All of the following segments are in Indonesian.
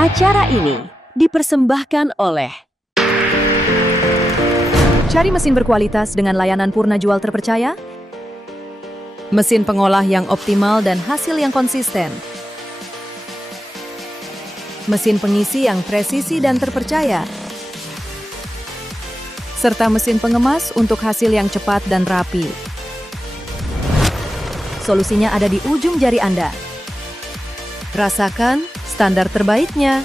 Acara ini dipersembahkan oleh Cari mesin berkualitas dengan layanan purna jual terpercaya, mesin pengolah yang optimal dan hasil yang konsisten, mesin pengisi yang presisi dan terpercaya, serta mesin pengemas untuk hasil yang cepat dan rapi. Solusinya ada di ujung jari Anda. Rasakan standar terbaiknya.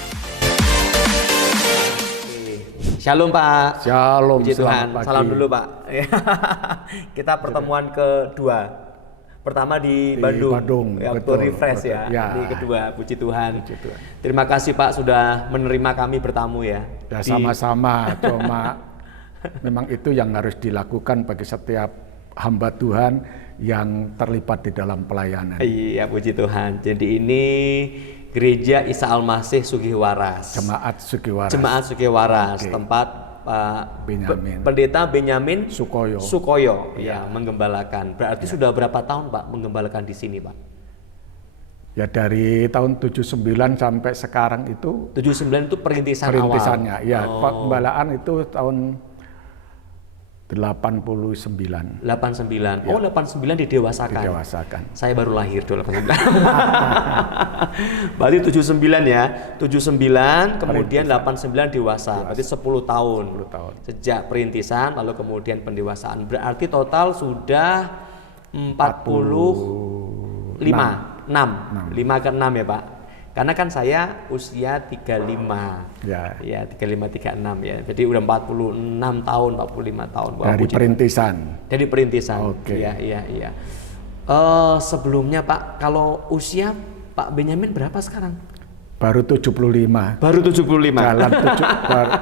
Shalom Pak. Shalom, Puji Tuhan. selamat pagi. Salam dulu Pak. Kita pertemuan kedua. Pertama di Bandung, ya, waktu betul, refresh betul. ya. Di kedua, puji Tuhan. Terima kasih Pak sudah menerima kami bertamu ya. Ya sama-sama, cuma memang itu yang harus dilakukan bagi setiap hamba Tuhan yang terlibat di dalam pelayanan. Iya, puji Tuhan. Jadi ini Gereja Isa Al-Masih Sugiwaras. Jemaat Sugiwaras. Jemaat Sugiwaras, Oke. tempat Pak Benyamin. Pendeta Benyamin Sukoyo. ya, menggembalakan. Berarti sudah berapa tahun Pak menggembalakan di sini Pak? Ya dari tahun 79 sampai sekarang itu 79 itu perintisan perintisannya. awal. Ya, pembalaan itu tahun 89. 89. Oh, 89 didewasakan. Didewasakan. Saya baru lahir dulu 89. Berarti 79 ya. 79 kemudian 89 dewasa. Berarti 10 tahun. 10 tahun. Sejak perintisan lalu kemudian pendewasaan. Berarti total sudah 45. 6. 5 ke 6 ya, Pak. Karena kan saya usia 35. Ya, 35 36 ya. Jadi udah 46 tahun, 45 tahun. Wah, Dari perintisan. Dari perintisan. Oke. Iya. Sebelumnya Pak, kalau usia Pak Benyamin berapa sekarang? Baru 75. Baru 75.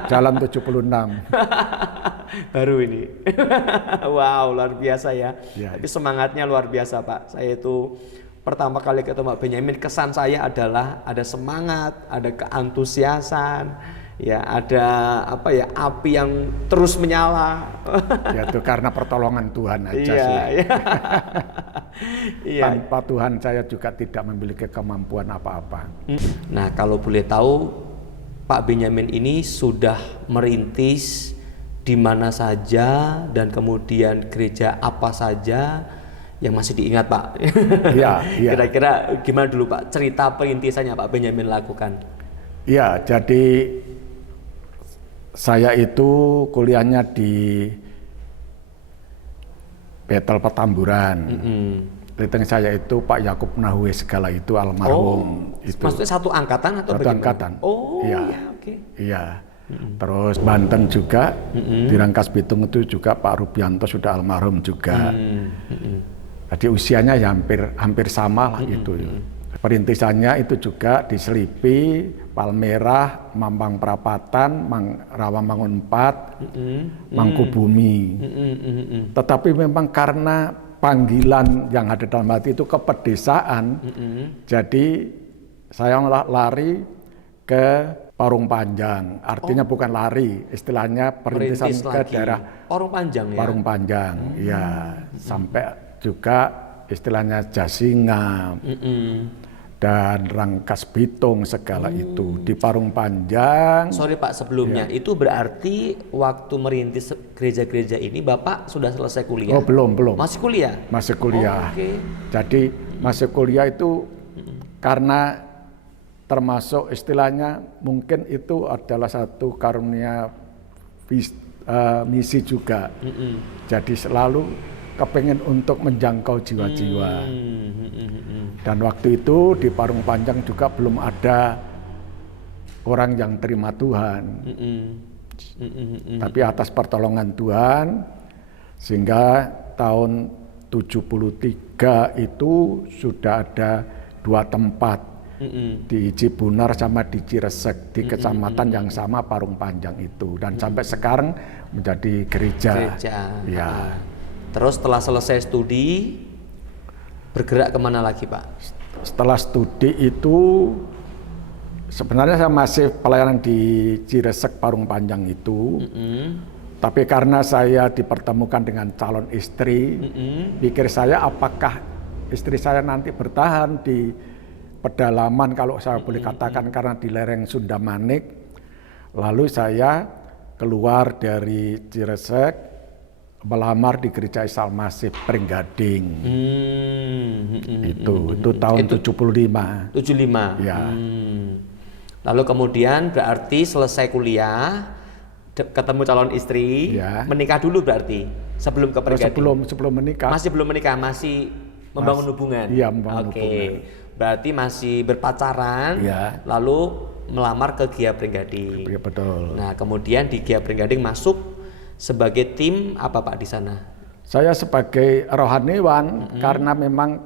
Jalan 76. Baru ini. Wow, luar biasa ya. Ya. Tapi semangatnya luar biasa Pak. Saya itu pertama kali ketemu Pak Benyamin, kesan saya adalah ada semangat, ada keantusiasan, ya ada api yang terus menyala. Ya itu karena pertolongan Tuhan aja Iya, sih. iya. Iya. Tanpa Tuhan saya juga tidak memiliki kemampuan apa-apa. Nah, kalau boleh tahu Pak Benyamin ini sudah merintis di mana saja dan kemudian gereja apa saja yang masih diingat Pak? Iya. Kira-kira gimana dulu Pak cerita perintisannya Pak Benyamin lakukan? Iya, jadi saya itu kuliahnya di Betel Petamburan. Liting saya itu Pak Yakub Nahwe segala itu almarhum. Itu Maksudnya satu angkatan atau satu bagaimana? angkatan. Oh, Iya. ya, oke. Iya. Terus Banten juga, di Rangkas Bitung itu juga Pak Rubianto sudah almarhum juga. Jadi usianya ya hampir sama lah itu. Perintisannya itu juga di Selipi, Palmerah, Mampang Perapatan, Rawamangun 4, Mangkubumi. Tetapi memang karena panggilan yang ada dalam hati itu kepedesaan, jadi saya lari ke Parung Panjang. Artinya bukan lari, istilahnya perintisan Merintis ke lagi. daerah Parung Panjang ya? Parung Panjang, ya sampai juga istilahnya Jasinga dan Rangkas Bitung segala itu di Parung Panjang. Sorry Pak, sebelumnya itu berarti waktu merintis gereja-gereja ini Bapak sudah selesai kuliah? Oh belum. Masih kuliah? Masih kuliah. Oke. Jadi masih kuliah itu karena termasuk istilahnya mungkin itu adalah satu karunia misi juga. Jadi selalu kepengen untuk menjangkau jiwa-jiwa. Dan waktu itu di Parung Panjang juga belum ada orang yang terima Tuhan. Tapi atas pertolongan Tuhan, sehingga tahun 73 itu sudah ada 2 tempat. Di Cibunar sama di Ciresek, di kecamatan yang sama Parung Panjang itu. Dan sampai sekarang menjadi gereja. Ya. Terus setelah selesai studi bergerak kemana lagi Pak? Setelah studi itu sebenarnya saya masih pelayanan di Ciresek Parung Panjang itu. Tapi karena saya dipertemukan dengan calon istri, pikir saya apakah istri saya nanti bertahan di pedalaman kalau saya boleh katakan karena di lereng Sundamanik. Lalu saya keluar dari Ciresek melamar di Gereja Isa Al-Masih Pringgading. Itu tahun 75. 75. Ya. Lalu kemudian berarti selesai kuliah, ketemu calon istri, Ya. menikah dulu berarti sebelum ke Pringgading. Sebelum menikah. Masih belum menikah, masih membangun hubungan. Iya, membangun Oke. hubungan. Berarti masih berpacaran, Iya. lalu melamar ke Gia Pringgading. Ya, betul. Nah, kemudian di Gia Pringgading masuk sebagai tim apa Pak di sana? Saya sebagai rohaniwan karena memang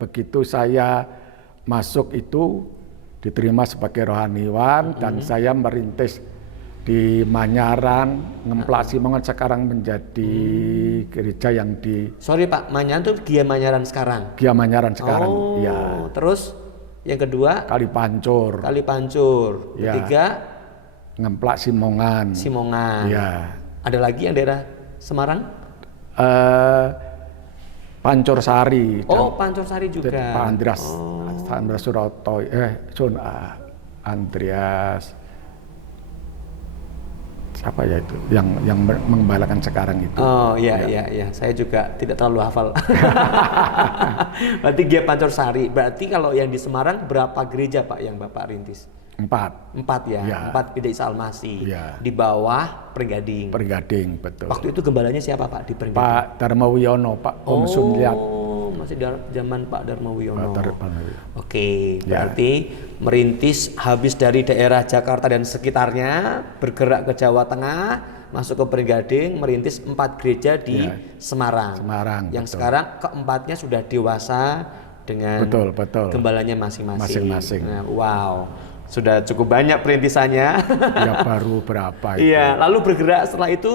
begitu saya masuk itu diterima sebagai rohaniwan dan saya merintis di Manyaran, Ngemplak Simongan sekarang menjadi gereja yang di Sorry Pak, Manyaran tuh Gia Manyaran sekarang. Gia Manyaran sekarang. Oh, Ya. terus yang kedua Kali Pancur, Kali Pancur, Ya. ketiga Ngemplak Simongan. Simongan. Ya. Ada lagi yang daerah Semarang? Pancur Sari. Oh, Pancur Sari juga. Pak Andreas, Oh. Andreas Suroto, Andreas, siapa ya itu yang mengembalakan sekarang itu? Oh iya, iya. Saya juga tidak terlalu hafal. Berarti Gia Pancur Sari. Berarti kalau yang di Semarang berapa gereja Pak yang Bapak rintis? 4. 4 ya, Ya. 4 Gereja Isa Al-Masih. Ya. Di bawah Pringgading. Pringgading, betul. Waktu itu gembalanya siapa Pak di Pringgading? Pak Dharma Wiono, Pak Om Sunyat. Oh, masih zaman Pak Dharma Wiono. Pak Dharma Wiono. Oke, Ya. berarti merintis habis dari daerah Jakarta dan sekitarnya, bergerak ke Jawa Tengah, masuk ke Pringgading, merintis 4 gereja di Ya. Semarang. Yang betul. sekarang keempatnya sudah dewasa dengan Betul. gembalanya masing-masing. Masing-masing. Nah, wow, sudah cukup banyak perintisannya. Ya baru berapa itu? Iya, lalu bergerak setelah itu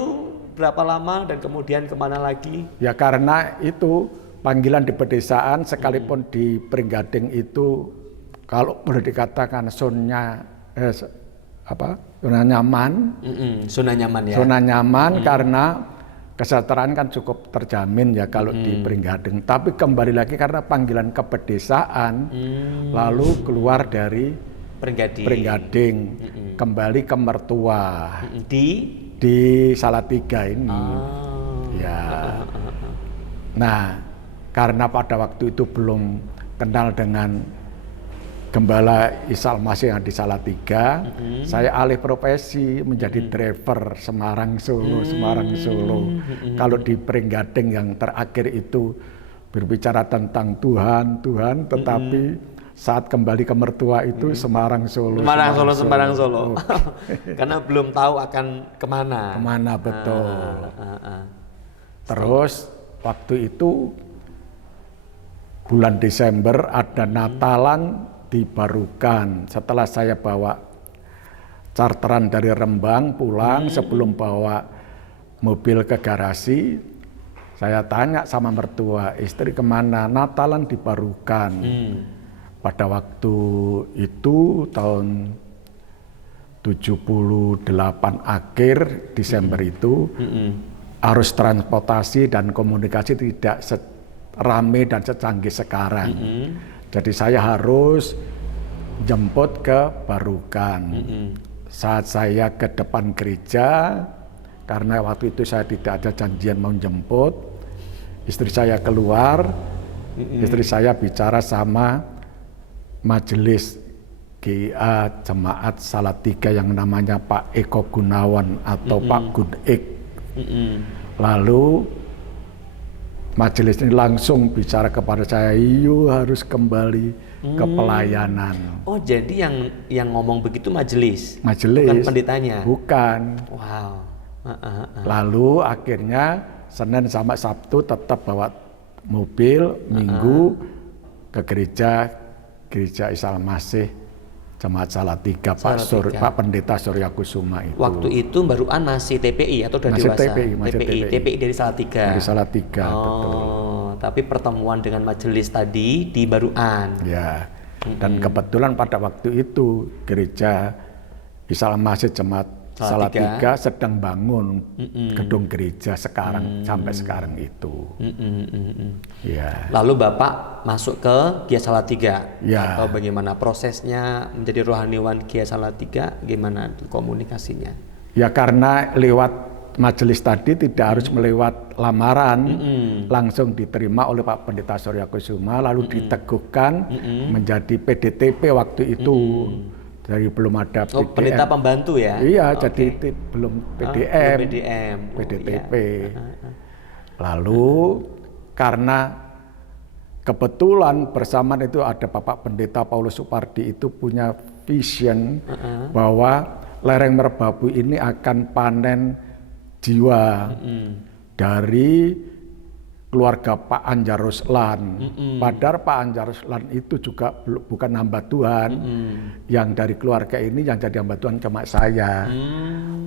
berapa lama dan kemudian kemana lagi? Ya karena itu panggilan di pedesaan sekalipun di Pringgading itu kalau boleh dikatakan zona nyaman. Zona nyaman ya. Zona nyaman karena kesejahteraan kan cukup terjamin ya kalau di Pringgading. Tapi kembali lagi karena panggilan ke pedesaan lalu keluar dari Pringgading kembali ke mertua di Salatiga ini. Ya. Nah, karena pada waktu itu belum kenal dengan Gembala Isa Al-Masih yang di Salatiga, saya alih profesi menjadi driver Semarang Solo. Kalau di Pringgading yang terakhir itu berbicara tentang Tuhan, tetapi saat kembali ke mertua itu Semarang Solo. Karena belum tahu akan kemana. Kemana betul. Terus waktu itu bulan Desember ada Natalan di Barukan. Setelah saya bawa charteran dari Rembang pulang, sebelum bawa mobil ke garasi, saya tanya sama mertua, istri kemana? Natalan di Barukan. Pada waktu itu tahun 78 akhir Desember itu arus transportasi dan komunikasi tidak ramai dan secanggih sekarang. Jadi saya harus jemput ke Barukan. Saat saya ke depan gereja, karena waktu itu saya tidak ada janjian mau jemput, istri saya keluar, istri saya bicara sama majelis GA Jemaat Salatiga yang namanya Pak Eko Gunawan atau Pak Gunek. Lalu majelis ini langsung bicara kepada saya, "Iyo harus kembali ke pelayanan." Oh, jadi yang ngomong begitu majelis? Majelis. Bukan pendetanya? Bukan. Wow. Lalu akhirnya Senin sama Sabtu tetap bawa mobil, Minggu ke gereja Isa Al-Masih Jemaat Salatiga, Pak Pendeta Surya Kusuma itu. Waktu itu Barukan masih TPI atau udah masih dewasa? TPI dari Salatiga. Dari Salatiga, betul. Tapi pertemuan dengan majelis tadi di Barukan. Ya. Dan kebetulan pada waktu itu gereja Isa Al-Masih Jemaat Salatiga sedang bangun gedung gereja sekarang sampai sekarang itu. Ya. Lalu Bapak masuk ke Gia Salatiga, Ya. atau bagaimana prosesnya menjadi rohaniwan Gia Salatiga? Gimana komunikasinya? Ya karena lewat majelis tadi tidak harus melewat lamaran, langsung diterima oleh Pak Pendeta Surya Kusuma, lalu diteguhkan menjadi PDTP waktu itu. Dari belum ada PDM. Pendeta pembantu ya? Iya, jadi belum PDM, PDM. PDTP. Lalu karena kebetulan bersamaan itu ada Bapak Pendeta Paulus Supardi itu punya vision bahwa lereng Merbabu ini akan panen jiwa dari keluarga Pak Anjar Ruslan. Padahal Pak Anjar Ruslan itu juga bukan hamba Tuhan. Yang dari keluarga ini yang jadi hamba Tuhan cuma saya.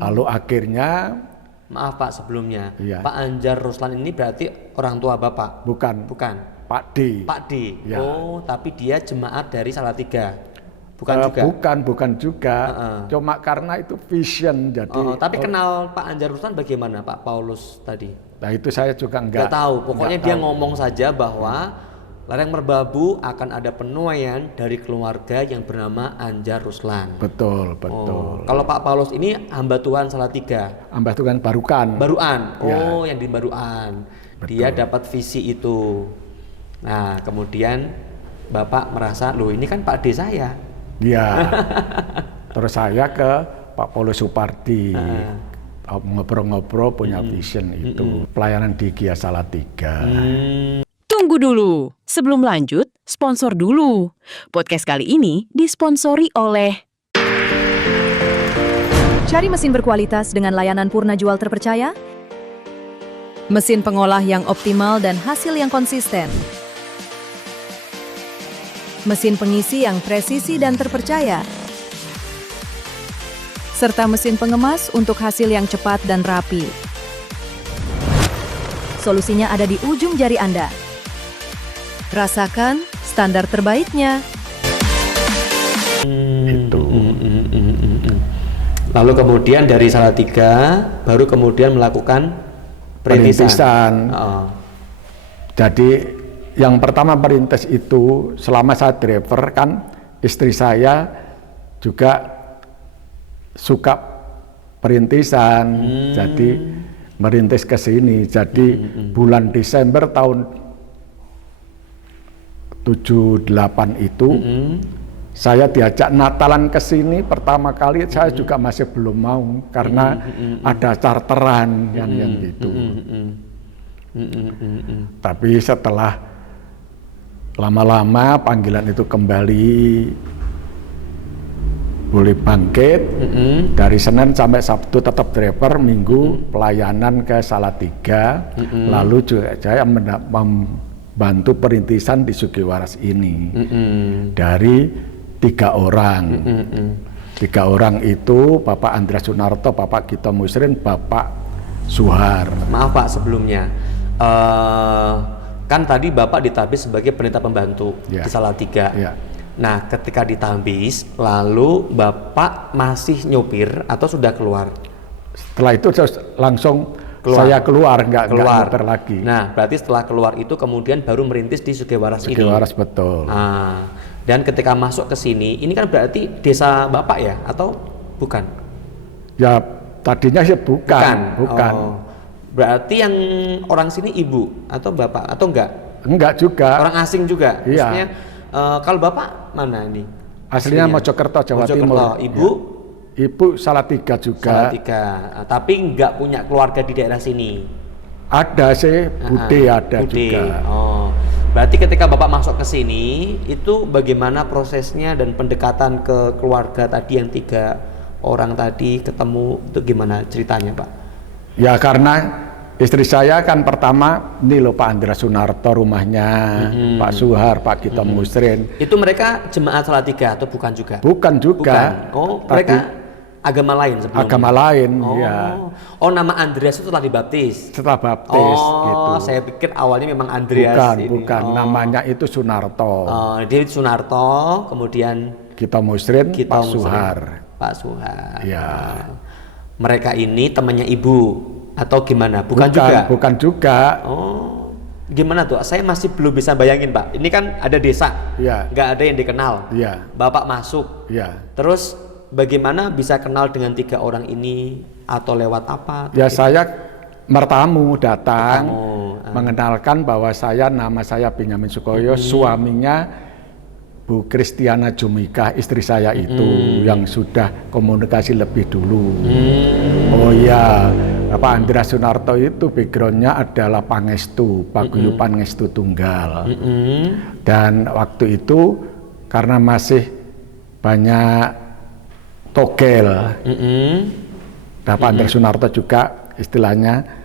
Lalu akhirnya, maaf Pak sebelumnya, Iya. Pak Anjar Ruslan ini berarti orang tua Bapak? bukan Bukan. Pak D. Pak D. Ya. Oh, tapi dia jemaat dari Salatiga. Bukan juga. Bukan juga. Cuma karena itu vision jadi. Tapi kenal Pak Anjar Ruslan bagaimana Pak Paulus tadi? Nah itu saya juga Nggak tahu. Pokoknya nggak dia tahu. ngomong saja bahwa lereng Merbabu akan ada penuaian dari keluarga yang bernama Anjar Ruslan. Betul. Kalau Pak Paulus ini hamba Tuhan Salatiga. Hamba Tuhan Barukan. Baruan. Ya. Oh, yang di Baruan. Dia dapat visi itu. Nah, kemudian Bapak merasa, loh ini kan Pak D saya. Iya. Terus saya ke Pak Paulus Supardi. Ngobrol-ngobrol punya vision itu. Pelayanan di Gia Salatiga. Tunggu dulu. Sebelum lanjut, sponsor dulu. Podcast kali ini disponsori oleh Cari mesin berkualitas dengan layanan purna jual terpercaya, mesin pengolah yang optimal dan hasil yang konsisten, mesin pengisi yang presisi dan terpercaya, serta mesin pengemas untuk hasil yang cepat dan rapi. Solusinya ada di ujung jari Anda. Rasakan standar terbaiknya. Itu. Lalu kemudian dari Salatiga baru kemudian melakukan perintisan. Jadi yang pertama perintis itu selama saya driver kan istri saya juga suka perintisan. Jadi merintis ke sini. Jadi bulan Desember tahun 78 itu saya diajak Natalan ke sini pertama kali. Saya juga masih belum mau karena ada charteran yang gitu. Tapi setelah lama-lama panggilan itu kembali boleh bangkit, dari Senin sampai Sabtu tetap driver, Minggu pelayanan ke Salatiga, lalu juga saya membantu perintisan di Sugiwaras ini dari 3 orang. 3 orang itu Bapak Andreas Sunarto, Bapak Gito Musrin, Bapak Suhar. Maaf Pak sebelumnya, kan tadi Bapak ditabis sebagai pendeta pembantu di Salatiga. Nah, ketika ditambis, lalu Bapak masih nyopir atau sudah keluar? Setelah itu langsung saya keluar, nggak nyopir lagi. Nah, berarti setelah keluar itu kemudian baru merintis di Sugiwaras ini. Sugiwaras betul. Dan ketika masuk ke sini, ini kan berarti desa Bapak ya, atau bukan? Ya, tadinya sih bukan. Oh, berarti yang orang sini ibu atau bapak atau enggak? Enggak juga. Orang asing juga. Iya. Maksudnya kalau bapak mana nih? Aslinya Mojokerto, Jawa Timur. Ibu? Ya. Ibu Salatiga juga. Salatiga. Tapi enggak punya keluarga di daerah sini. Ada sih, Bude ada juga. Oh. Berarti ketika Bapak masuk ke sini, itu bagaimana prosesnya dan pendekatan ke keluarga tadi yang 3 orang tadi ketemu, itu gimana ceritanya Pak? Ya karena istri saya kan pertama ini loh Pak Andreas Sunarto rumahnya, Pak Suhar, Pak Gito Musrin. Itu mereka jemaat Salatiga atau bukan juga? Bukan juga. Bukan. Oh, mereka agama lain sebelumnya? Agama lain, oh. ya. Oh, nama Andreas itu setelah dibaptis? Setelah baptis, gitu. Saya pikir awalnya memang Andreas. Bukan. Namanya itu Sunarto. Dia Sunarto, kemudian Gito Musrin, Pak Suhar. Pak Suhar. Ya. mereka ini temannya ibu atau gimana? Bukan juga. Bukan juga. Oh, gimana tuh? Saya masih belum bisa bayangin, Pak. Ini kan ada desa, Iya. nggak ada yang dikenal. Iya. Bapak masuk. Ya. Terus bagaimana bisa kenal dengan 3 orang ini atau lewat apa? Ya saya mertamu datang, Bertamu, mengenalkan bahwa nama saya Benyamin Sukoyo, suaminya Bu Kristiana Jumika, istri saya itu yang sudah komunikasi lebih dulu. Oh iya, Pak Andreas Sunarto itu backgroundnya adalah Pangestu, Paguyuban Pangestu Tunggal. Dan waktu itu karena masih banyak togel, Pak Andreas Sunarto juga istilahnya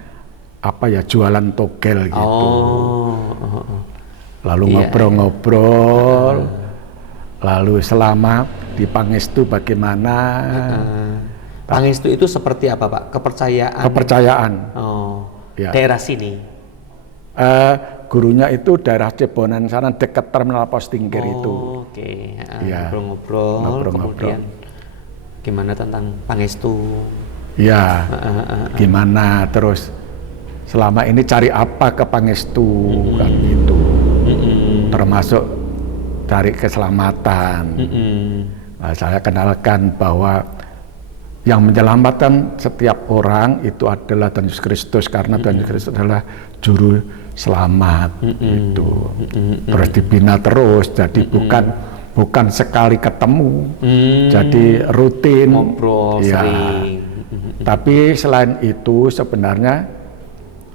jualan togel gitu. Lalu ngobrol-ngobrol, lalu selama di Pangestu bagaimana? Pangestu itu seperti apa, Pak? Kepercayaan. Oh, Ya. daerah sini. Gurunya itu daerah Cebonan sana dekat terminal pos Tingkir itu. Oke. Ya. Ngobrol-ngobrol. Kemudian gimana tentang Pangestu? Ya, gimana terus selama ini cari apa ke Pangestu kan gitu. Termasuk cari keselamatan. Nah, saya kenalkan bahwa yang menyelamatkan setiap orang itu adalah Tuhan Yesus Kristus, karena Tuhan Yesus Kristus adalah juru selamat itu. Terus dibina terus, jadi bukan sekali ketemu, jadi rutin ngobrol ya. sering. Tapi selain itu sebenarnya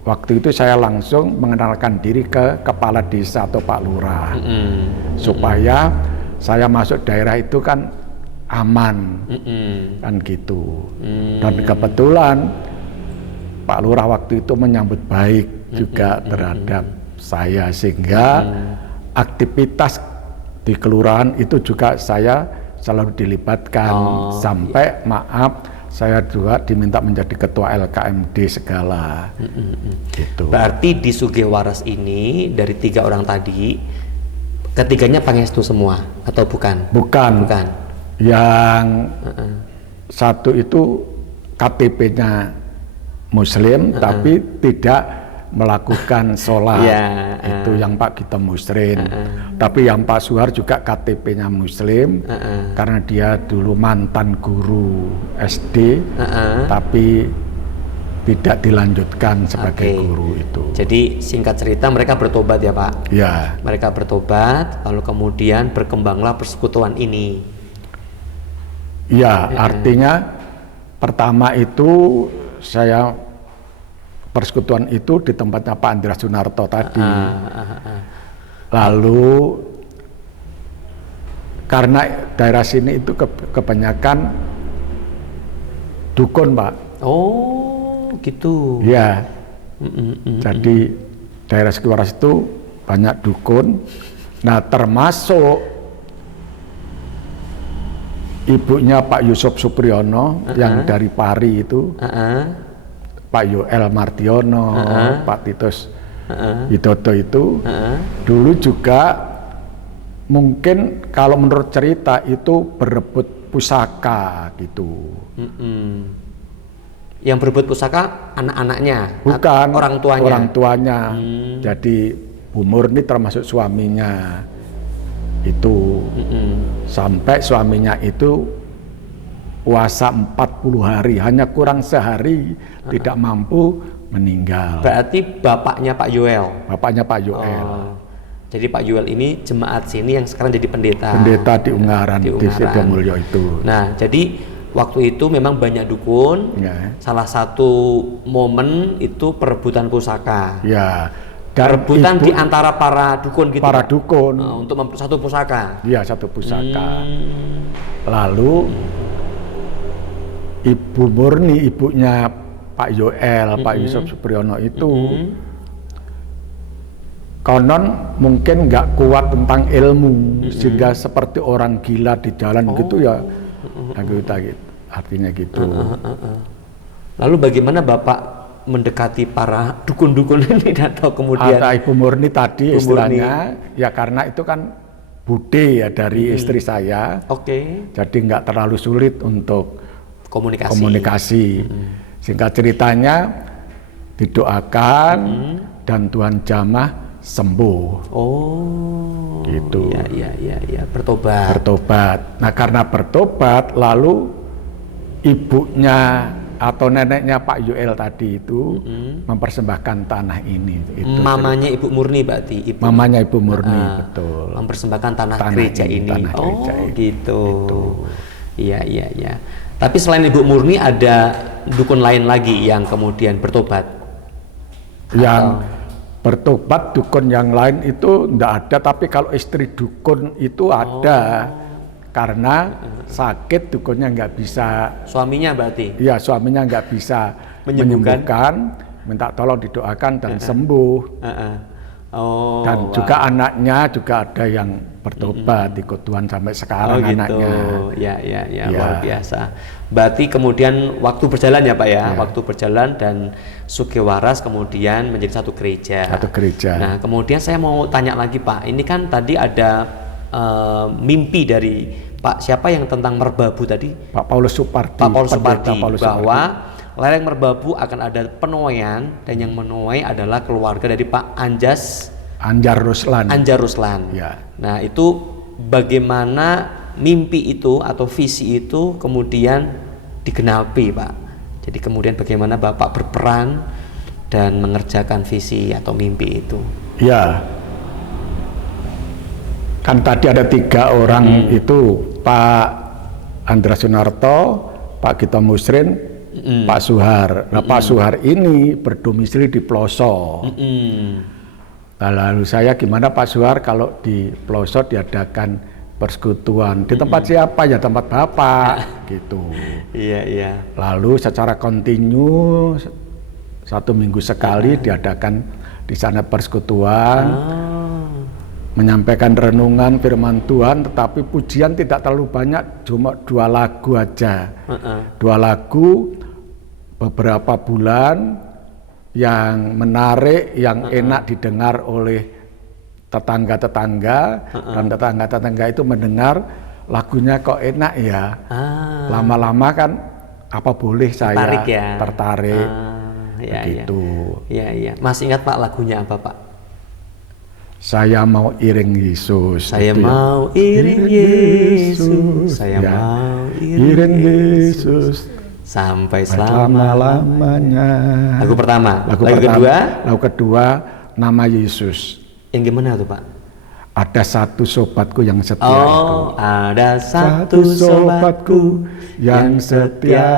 waktu itu saya langsung mengenalkan diri ke kepala desa atau Pak Lurah, supaya saya masuk daerah itu kan aman, kan gitu. Dan kebetulan Pak Lurah waktu itu menyambut baik juga terhadap saya, sehingga aktivitas di kelurahan itu juga saya selalu dilibatkan, sampai saya juga diminta menjadi ketua LKMD segala. Gitu. Berarti di Sugewaras ini dari 3 orang tadi, ketiganya Pangestu semua atau bukan? Bukan. Yang satu itu KTP-nya Muslim, tapi tidak melakukan sholat. Itu yang Pak Gito Muslim. Tapi yang Pak Suhar juga KTP-nya Muslim, karena dia dulu mantan guru SD, tapi tidak dilanjutkan sebagai guru itu. Jadi singkat cerita mereka bertobat ya, Pak? Ya. Mereka bertobat, lalu kemudian berkembanglah persekutuan ini. Ya, artinya pertama itu saya persekutuan itu di tempatnya Pak Andreas Sunarto tadi. Lalu karena daerah sini itu kebanyakan dukun, Pak. Oh, gitu. Ya. Jadi daerah Sugewaras itu banyak dukun. Nah, termasuk ibunya Pak Yusuf Supriyono yang dari Pari itu, Pak Yoel Martiono, Pak Titus Widodo itu, dulu juga mungkin kalau menurut cerita itu berebut pusaka gitu. Yang berebut pusaka anak-anaknya? Bukan, orang tuanya? Orang tuanya. Jadi Bu Murni termasuk suaminya itu. Sampai suaminya itu puasa 40 hari, hanya kurang sehari tidak mampu, meninggal. Berarti bapaknya Pak Yoel? Bapaknya Pak Yoel. Jadi Pak Yoel ini jemaat sini yang sekarang jadi pendeta. Pendeta di Ungaran, di Sidomulyo itu. Nah, jadi waktu itu memang banyak dukun. Ya. Salah satu momen itu perebutan pusaka. Ya. Dan perebutan di antara para dukun gitu. Para dukun. Untuk satu pusaka. Iya, satu pusaka. Lalu Ibu Murni, ibunya Pak Yoel, Pak Yusuf Supriyono itu konon mungkin nggak kuat tentang ilmu, sehingga seperti orang gila di jalan gitu ya. Artinya gitu. Lalu bagaimana Bapak mendekati para dukun-dukun ini atau kemudian Ibu Murni tadi istilahnya, ya karena itu kan bude ya dari istri saya. Jadi nggak terlalu sulit untuk komunikasi. Singkat ceritanya didoakan dan Tuhan jamah sembuh. Oh, Gitu. Iya, bertobat. Nah karena bertobat, lalu ibunya atau neneknya Pak Yuel tadi itu mempersembahkan tanah ini. Itu Mamanya Ibu Murni berarti. Mamanya Ibu Murni, betul. Mempersembahkan tanah tanah gereja ini. gereja ini. Gitu. Iya. Tapi selain Ibu Murni ada dukun lain lagi yang kemudian bertobat. Yang bertobat dukun yang lain itu enggak ada, tapi kalau istri dukun itu ada. Karena sakit dukunnya nggak bisa. Suaminya berarti? Iya, suaminya nggak bisa menyembuhkan, minta tolong didoakan dan sembuh. Oh, Dan juga anaknya juga ada yang bertobat ikut Tuhan sampai sekarang anaknya. Ya, luar biasa. Berarti kemudian waktu berjalan ya Pak ya, waktu berjalan dan Sugiwaras kemudian menjadi satu gereja. Satu gereja. Nah kemudian saya mau tanya lagi Pak, ini kan tadi ada mimpi dari Pak siapa yang tentang merbabu tadi? Pak Paulus Supardi. Pak Paulus Supardi bahwa Supardi. lereng merbabu akan ada penuaian dan yang menuai adalah keluarga dari Pak Anjar Ruslan. Ya. Nah itu bagaimana mimpi itu atau visi itu kemudian digenapi Pak. Jadi kemudian bagaimana Bapak berperan dan mengerjakan visi atau mimpi itu? Ya. Kan tadi ada 3 orang itu, Pak Andra Sunarto, Pak Gito Musrin, Pak Suhar. Nah, Pak Suhar ini berdomisili di Ploso. Nah, lalu saya gimana Pak Suhar kalau di Ploso diadakan persekutuan di tempat siapa ya tempat Bapak gitu. Iya. Lalu secara kontinu 1 minggu sekali diadakan di sana persekutuan. Menyampaikan renungan firman Tuhan, tetapi pujian tidak terlalu banyak, cuma 2 lagu aja. 2 lagu, beberapa bulan yang menarik, yang enak didengar oleh tetangga-tetangga, dan tetangga-tetangga itu mendengar lagunya kok enak ya. Lama-lama kan apa boleh saya tertarik. Begitu. Iya. Masih ingat Pak lagunya apa Pak? Saya mau iring Yesus. Saya mau iring Yesus. Saya mau iring Yesus sampai selama-lamanya. Lagu pertama. Lagu kedua? Lagu kedua nama Yesus. Yang gimana tuh Pak? Ada satu sobatku yang setia itu. Ada satu sobatku yang setia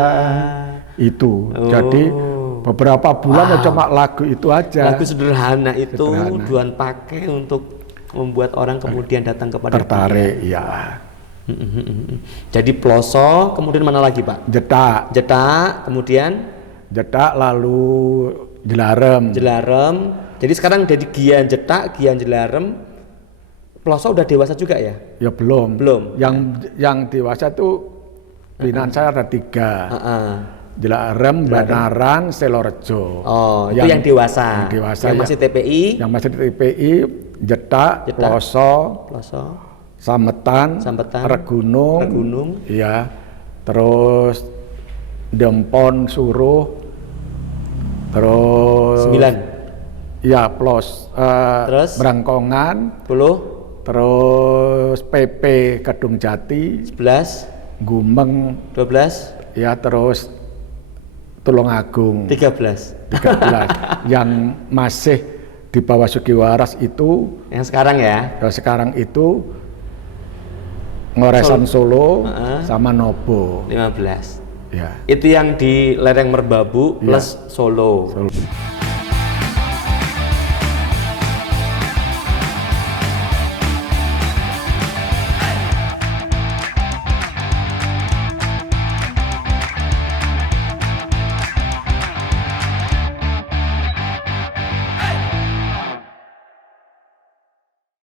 itu. Jadi beberapa bulan cuma lagu itu aja. Lagu sederhana itu Tuhan pakai untuk membuat orang kemudian datang kepada tertarik, dia. Ya. Jadi Ploso, kemudian mana lagi Pak? Jedak, kemudian Jedak, lalu Jelarem. Jadi sekarang dari Gian Jedak, Gian Jelarem, Ploso udah dewasa juga ya? Ya belum. Yang dewasa itu binaan saya ada 3. Jelarem, Banaran, Selorejo. Oh, itu yang dewasa. Yang masih TPI. Yang masih TPI, Jedak, Ploso, Sametan, Regunung. Iya. Terus Dempon, Suruh. Terus 9. Iya, terus Berangkongan. 10. Terus PP Kedung Jati. 11. Gumeng. 12. Ya, terus Tulungagung 13. Yang masih di bawah Sugiwaras itu yang sekarang ya? Yang sekarang itu Ngoresan Solo sama Nobo 15. Ya. Itu yang di lereng Merbabu plus Solo.